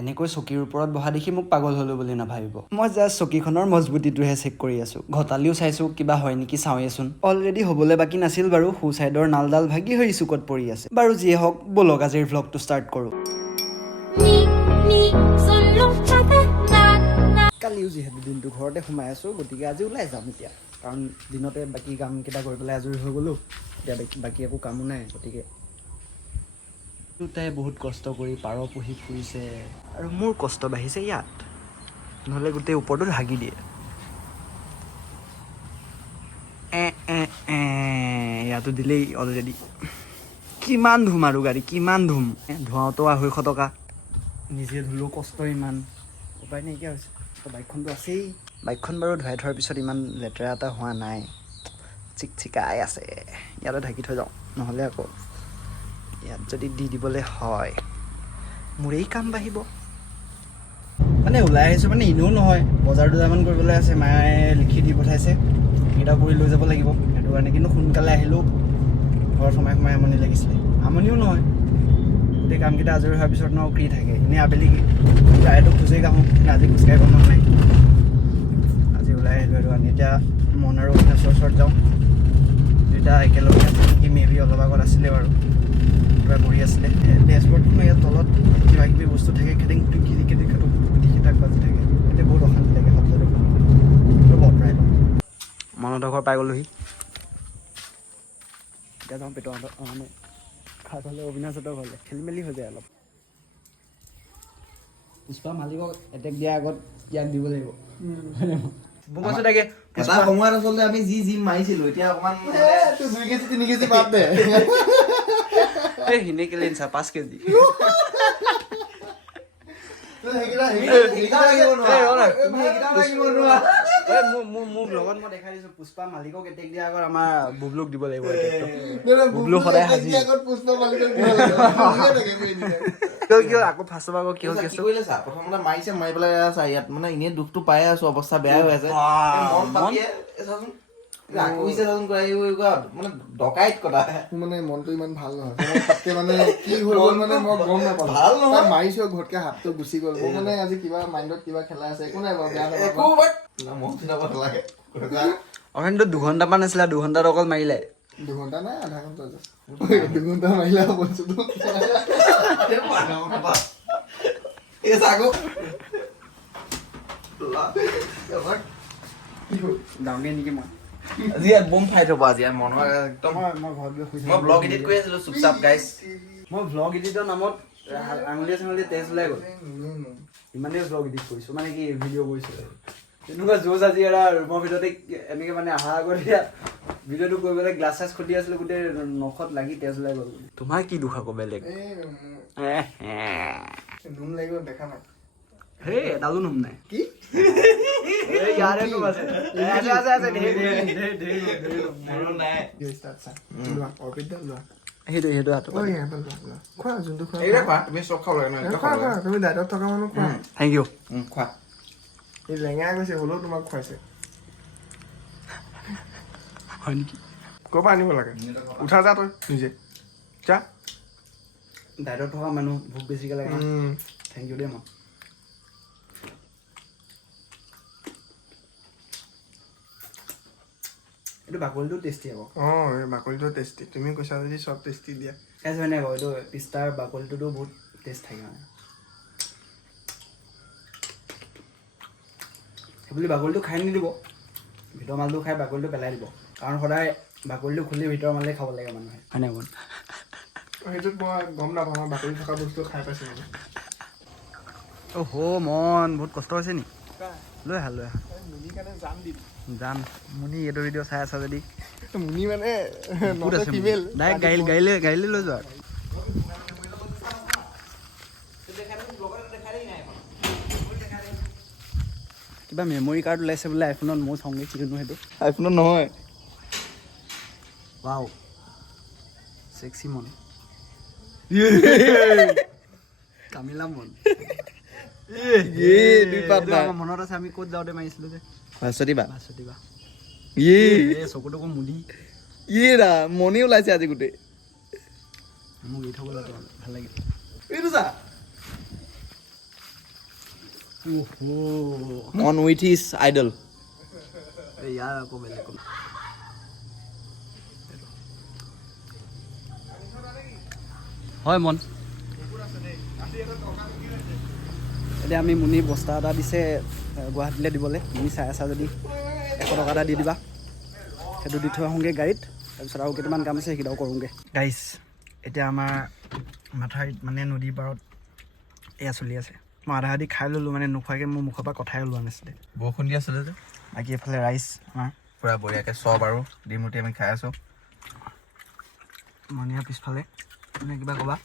এনেকৈ চকীৰ ওপৰত বহা দেখি মোক পাগল হ'লো বুলি নাভাবিব। মই জাষ্ট চকীখনৰ মজবুতিটোহে চেক কৰি আছোঁ। ঘটালিও চাইছোঁ, কিবা হয় নেকি চাওঁৱেচোন। অলৰেডি হ'বলৈ বাকী নাছিল বাৰু, সো চাইডৰ নালডাল ভাগি হৈ চুকত পৰি আছে। বাৰু যিয়ে হওক, ব'লক আজিৰ ভ্লগটো ষ্টাৰ্ট কৰোঁ। কালিও যিহেতু দিনটো ঘৰতে সোমাই আছোঁ, গতিকে আজি ওলাই যাম এতিয়া। কাৰণ দিনতে বাকী কামকেইটা কৰি পেলাই আজৰি হৈ গ'লোঁ, এতিয়া বাকী একো কামো নাই। গতিকে দুটাই বহুত কষ্ট কৰি পাৰ পুহি ফুৰিছে আৰু মোৰ কষ্ট বাঢ়িছে ইয়াত, নহ'লে গোটেই ওপৰটোত হাগি দিয়ে। ইয়াতো দিলেই অলৰেডি। কিমান ধুম আৰু গাড়ী, কিমান ধুম। ধোৱাওঁতো 250 টকা, নিজে ধুলেও কষ্ট ইমান, উপায় নাইকিয়া হৈছে। বাইকখনতো আছেই। বাইকখন বাৰু ধুৱাই থোৱাৰ পিছত ইমান লেতেৰা এটা হোৱা নাই, চিকচিকাই আছে। ইয়াতে ঢাকি থৈ যাওঁ, নহ'লে আকৌ ইয়াত যদি দি দিবলৈ হয় মোৰেই কাম বাঢ়িব। মানে ওলাই আহিছোঁ মানে এনেও নহয়, বজাৰ দুটামান কৰিবলৈ আছে, মায়ে লিখি দি পঠাইছে, সেইকেইটা কৰি লৈ যাব লাগিব। সেইটো কাৰণে কিন্তু সোনকালে আহিলেও ঘৰত সোমাই সোমাই আমনি লাগিছিলে। আমনিও নহয়, গোটেই কামকেইটা আজৰি হোৱাৰ পিছত ন ফ্ৰী থাকে। এনেই আবেলি প্ৰায়তো খোজেই কাঢ়োঁ, কিন্তু আজি খোজকাঢ়িব মন নাই। আজি ওলাই আহিলোঁ সেইটো কাৰণে। এতিয়া মন আৰু অভিনাশৰ ওচৰত যাওঁ, দুইটা একেলগে আছে নেকি, মেবি অলপ আগত আছিলে বাৰু, কিবা কৰি আছিলে। ডেছবৰ্ডখনৰ ইয়াত তলত কিবা কিবি বস্তু থাকে, খেদিং তাক বাজি থাকে, এতিয়া বহুত অশান্তি লাগে শব্দটো বতৰাই লওঁ। মনহঁতৰ ঘৰ পাই গ'লোহি। এতিয়া যাওঁ পেটুৱাহঁতৰ মানে খাই অবিনাশহঁতৰ ঘৰলৈ। খেলি মেলি হৈ যায় অলপ। পুষ্পা মালিকক এটেক দিয়াৰ আগত ইয়াক দিব লাগিব। এটা সময়ত আচলতে আমি যি জিম মাৰিছিলো, এতিয়া অকমান 2 কেজি 3 কেজি বাদ দে। হিনে কেলে 5 কেজি মোৰ লগত মই দেখাই দিছো, পুষ্পা মালিকক এটেক দিয়াৰ আগত আমাৰ বুবলুক দিব লাগিব। বুবলু সদায় হাজি। আকৌ ফাৰ্ষ্টৰ আকৌ কি হ'ল কেছটো? প্ৰথমতে মাৰিছে, মাৰি পেলাই ইয়াত মানে এনেই দুখটো পাই আছো, অৱস্থা বেয়া হৈ আছে। মানে ডকাইত কথা মানে মনটো ইমান ভাল নহয়, তাতকে মানে কি হৈ গ'ল মানে মই গম নাপালো। ভাল নহয়, মাৰিছো ঘটকে হাতটো গুচি গ'ল। মোৰ মানে আজি কিবা মাইণ্ডত কিবা খেলা আছে, একো নাই বাৰু, বেয়া নালাগে। অথনিতো 2 ঘণ্টামান আছিলে, 2 ঘণ্টাত অকল মাৰিলে। 2 ঘণ্টা নাই, আধা ঘণ্টা। 2 ঘণ্টা মাৰিলে বস্তুটো যাওঁগে নেকি মই? আজি ইয়াত বম ফাইট হ'ব। আজি ইয়াত মনৰ একদম মই ঘৰত গৈ শুইছো। মই ব্লগ এডিট কৰি আছিলো চুপচাপ গাইছ। মই ভ্লগ এডিটৰ নামত আঙুলিয়ে চাঙুলিয়ে তেজ ওলাই গ'ল। ইমানেই ভ্লগ এডিট কৰিছোঁ, মানে কি ভিডিঅ' কৰিছোঁ। তেনেকুৱা য'জ আজি এটা ৰুমৰ ভিতৰতে এনেকৈ মানে অহাৰ আগত এতিয়া ভিডিঅ'টো কৰিবলৈ গ্লাছ চাছ খুলি আছিলোঁ, গোটেই নখত লাগি তেজ ওলাই গ'ল। তোমাৰ কি দুখ আকৌ বেলেগ? নুম লাগিব, দেখা নাই। হেই এডালো নুম নাই। কি? ইয়াৰে নুম আছে। সেইটো হাত। খোৱা যোনটো খোৱা, তুমি চব খাব লাগে ন? খোৱা। তুমি ডাইটত থকা মানুহ খোৱা। Thank you. খোৱা। এই লেঙাই গৈছে, হ'লেও তোমাক খুৱাইছে। হয় নেকি? ক'ৰ পৰা আনিব লাগে? উঠা যা তই নিজে যা। ডাইটত থকা মানুহ ভোক বেছিকৈ লাগে। থেংক ইউ দেই। মই এইটো বাকলিটো টেষ্টি আকৌ। এই বাকলিটো টেষ্টি। তুমি কৈছা যদি চব টেষ্টি দিয়া। খাইছে মানে আকৌ এইটো পিষ্টাৰ বাকলিটোতো বহুত টেষ্ট থাকে মানে। সেইবুলি বাকলিটো খাই নিদিব, ভিতৰৰ মালটো খাই বাকলিটো পেলাই দিব। কাৰণ সদায় বাকলিটো খুলি ভিতৰৰ মালেই খাব লাগে মানুহে, হয় নাই বল? সেইটোত মই গম নাপাওঁ, মই বাকলি থকা বস্তু খাই পাইছোঁ মানে। মন বহুত কষ্ট হৈছে নি? লৈ আহা মুনি কাৰণে জান দিম। যাম মুনি এইটো ভিডিঅ' চাই আছা যদি। মুনি মানে ক'ত আছে ফিমেল? ডাইৰেক্ট গাড়ীলৈ লৈ যোৱা। কিবা মেমৰি কাৰ্ড ওলাইছে বোলে আইফোনত, মই চাওঁগৈ কিনো সেইটো। আইফোনত নহয়। ৱাও চেক্সি মন। কামিলা মন। মনত আছে আমি ক'ত যাওঁতে মাৰিছিলো যে ভাস্বতী বা চকু তকু মুদি মনি ওলাইছে আজি গোটেই। মোক এৰি থ'ব লাগে, ভাল লাগিল। এইটো চা অন উইথ হিজ আইডল ইয়াৰ আকৌ বেলেগ হয় মন এতিয়া আমি মুনি বস্তা এটা দিছে গুৱাহাটীলৈ দিবলৈ তুমি চাই আছা যদি 100 টকা এটা দি দিবা সেইটো দি থৈ আহোঁগৈ গাড়ীত তাৰপিছত আৰু কেইটামান কাম আছে সেইকেইটাও কৰোঁগৈ গাইছ এতিয়া আমাৰ মাথাউৰিত মানে নদীৰ পাৰত এয়া চলি আছে মই আধা আধি খাই ল'লোঁ মানে নোখোৱাকৈ মোৰ মুখৰ পৰা কথাই ওলোৱা নাছিলে বৰষুণ দি আছিলে যে বাকী এইফালে ৰাইচ আমাৰ পুৰা বঢ়িয়াকৈ চব আৰু ডিম ৰুটি আমি খাই আছোঁ মনিয়া পিছফালে মানে কিবা ক'বা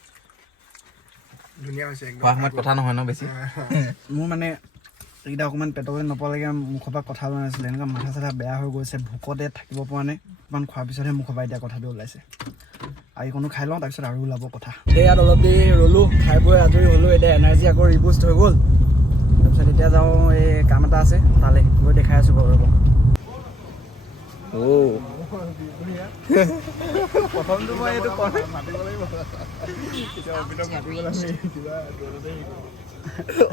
ধুনীয়া হৈছে একদম খোৱা সময়ত কথা নহয় ন বেছি মোৰ মানে এইকেইটা অকণমান পেটলৈ নপৰালৈকে মুখৰ পৰা কথা ওলোৱা নাছিলে এনেকুৱা মাথা চাথা বেয়া হৈ গৈছে ভোকতে থাকিব পৰা নাই অকণমান খোৱাৰ পিছতহে মুখৰ পৰা এতিয়া কথাটো ওলাইছে আৰু কোনো খাই লওঁ তাৰপিছত আৰু ওলাব কথা ইয়াত অলপ দেৰি ৰ'লোঁ খাই বৈ আজৰি হ'লোঁ এতিয়া এনাৰ্জি আকৌ ৰিবুষ্ট হৈ গ'ল তাৰপিছত এতিয়া যাওঁ এই কাম এটা আছে তালৈ গৈ দেখাই আছোঁ বাৰু ৰ'ব প্ৰথমটো মই এইটো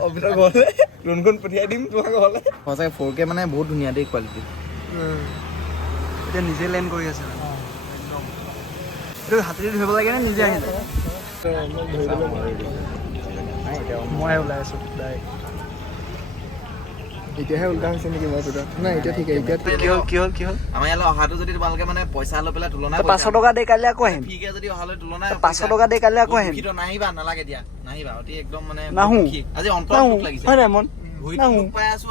অভিনয় ঘৰলৈ ড্ৰোনখন পঠিয়াই দিম তোমাক ঘৰলৈ সঁচাকৈ 4K মানে বহুত ধুনীয়া দেই কোৱালিটি এতিয়া নিজে লেণ্ড কৰি আছে এইটো হাতেদি ধৰিব লাগে নে নিজে আহি যায় মই ওলাই আছোঁ ডাইৰেক্ট এতিয়াহে উল্টা হৈছে নেকি বাৰু তোৰ নাই এতিয়া ঠিক এতিয়া কি হ'ল আমাৰ ইয়ালৈ অহাটো যদি তোমালোকে মানে পইচা লৈ পেলাই তুলনা 500 টকা দে কাইলৈ আকৌ আহিম ফ্ৰীকে যদি অহালৈ তুলনা 500 টকা দে কাইলৈ আকৌ আহিম নাহিবা নালাগে দিয়া নাহিবা অতি একদম মানে নাহো আজি অন্তৰত নাহো দুখ লাগিছে হয় নাই মন ভৰিত নাহো দুখ পাই আছো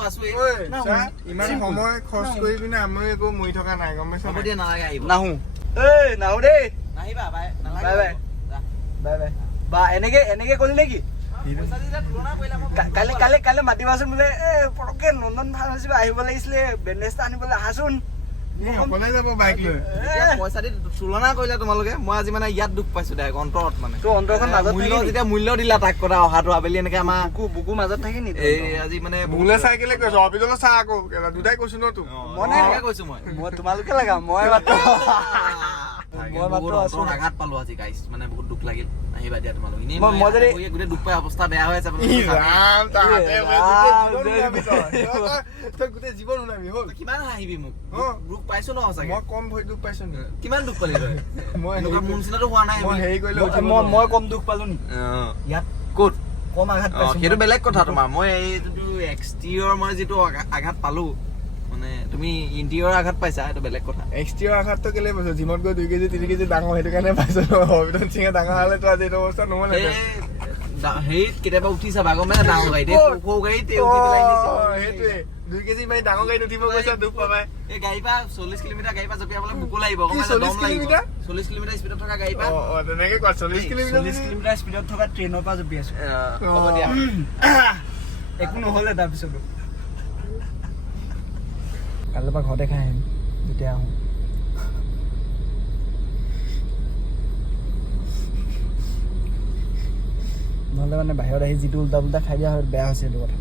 ইমান সময় খৰচ কৰি পিনে আমি একো মৰি থকা নাই গম পাইছা হ'ব দিয়া নালাগে আহিব নাহো এই নাহো দেই নাহিবা বাই নালাগে বাই বাই বাই বাই বা এনেকে ক'লি নেকি পইচা দিলে তুলনা কৰিলা মই কাইলৈ মাতিবাচোন বোলে পটককৈ নন্দন ফাৰ্মাচী আহিব লাগিছিলে বেণ্ডেজ আনিবলৈ আহাচোন অকলে যাব বাইক লৈ পইচা দি তুলনা কৰিলা তোমালোকে মই আজি মানে ইয়াত দুখ পাইছো ডাইৰেক্ট অন্তৰত মানে তোৰ অন্তৰখন মাজত মূল্য থাকি যেতিয়া মূল্য দিলা তাক কথা অহাটো আবেলি এনেকে আমাৰ বুকু মাজত থাকি নি এই আজি মানে মোলৈ চাই কেলে কৈছ অফিচলৈ চা আকৌ দুটাই কৈছো ন তোক মই নাই কৈছো মই তোমালোকে লাগা মই মাত্ৰ আছো আঘাত পালো আজি গাইছ মানে বহুত দুখ লাগিল আহিবা দিয়া তোমালোক এনেই মই যদি গোটেই দুখ পাই অৱস্থা বেয়া হৈ আছে তই গোটেই জীৱন শুনাবি হ'ল কিমান হাঁহিবি মোক দুখ পাইছো ন সঁচাকে মই কম ভৰি দুখ পাইছো নি কিমান দুখ পালি তই মই এনেকুৱা মোৰ নিচিনাটো হোৱা নাই মই হেৰি কৰিলো মই কম দুখ পালো নি ইয়াত ক'ত কম আঘাত পাইছো সেইটো বেলেগ কথা তোমাৰ মই এই যিটো এক্সটিৰিয়ৰ মই যিটো আঘাত পালো মানে তুমি ইণ্টিৰিয়ৰ আঘাত পাইছা এইটো বেলেগ কথা এক্সটিৰিয়ৰ আঘাতটো কেলে পাইছো জিমত গৈ 2 কেজি 3 কেজি ডাঙৰ সেইটো কাৰণে পাইছো অভিনন্দন সিঙে ডাঙৰ হ'লে তো আজি এইটো অৱস্থা নহ'লে হেৰিত কেতিয়াবা উঠি চাবা গম পাইছা ডাঙৰ গাড়ীত সৰু গাড়ীত উঠি পেলাই সেইটোৱে 2 কেজি মাৰি ডাঙৰ গাড়ীত উঠিব গৈছা দুখ পাবাই এই গাড়ী পৰা 40 কিলোমিটাৰ গাড়ী পৰা জপিয়াবলৈ বুকু লাগিব গম পাইছা দম লাগিব 40 কিলোমিটাৰ স্পীডত থকা গাড়ী পৰা তেনেকে কোৱা 40 কিলোমিটাৰ স্পীডত থকা ট্ৰেইনৰ পৰা জপি আছো হ'ব দিয়া একো নহ'লে তাৰপিছতো কাইলৈ পৰা ঘৰতে খাই আহিম যেতিয়া আহোঁ নহ'লে মানে বাহিৰত আহি যিটো উল্টা পুল্টা খাই দিয়া হয় বেয়া হৈছে এইটো কথা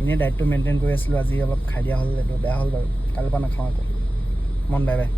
এনেই ডায়েটটো মেইনটেইন কৰি আছিলোঁ আজি অলপ খাই দিয়া হ'ল এইটো বেয়া হ'ল বাৰু কাইলৈ পৰা নাখাওঁ আকৌ মন বাই বাই